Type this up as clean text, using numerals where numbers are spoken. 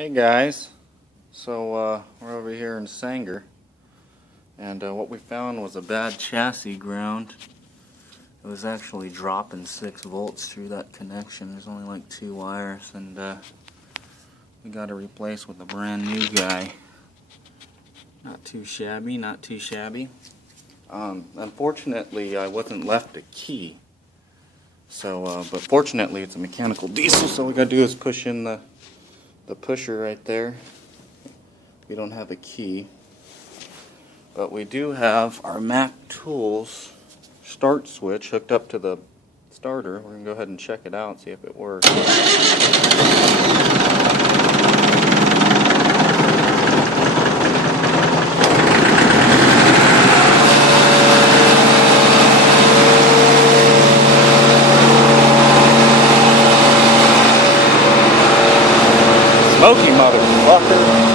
Hey guys, so we're over here in Sanger, and what we found was a bad chassis ground. It was actually dropping 6 volts through that connection. There's only like 2 wires, and we got to replace with a brand new guy. Not too shabby, not too shabby. Unfortunately, I wasn't left a key. So, but fortunately it's a mechanical diesel, so all we got to do is push in the pusher right there. We don't have a key, but we do have our Mac Tools start switch hooked up to the starter. We're going to go ahead and check it out, see if it works. Smoky motherfucker.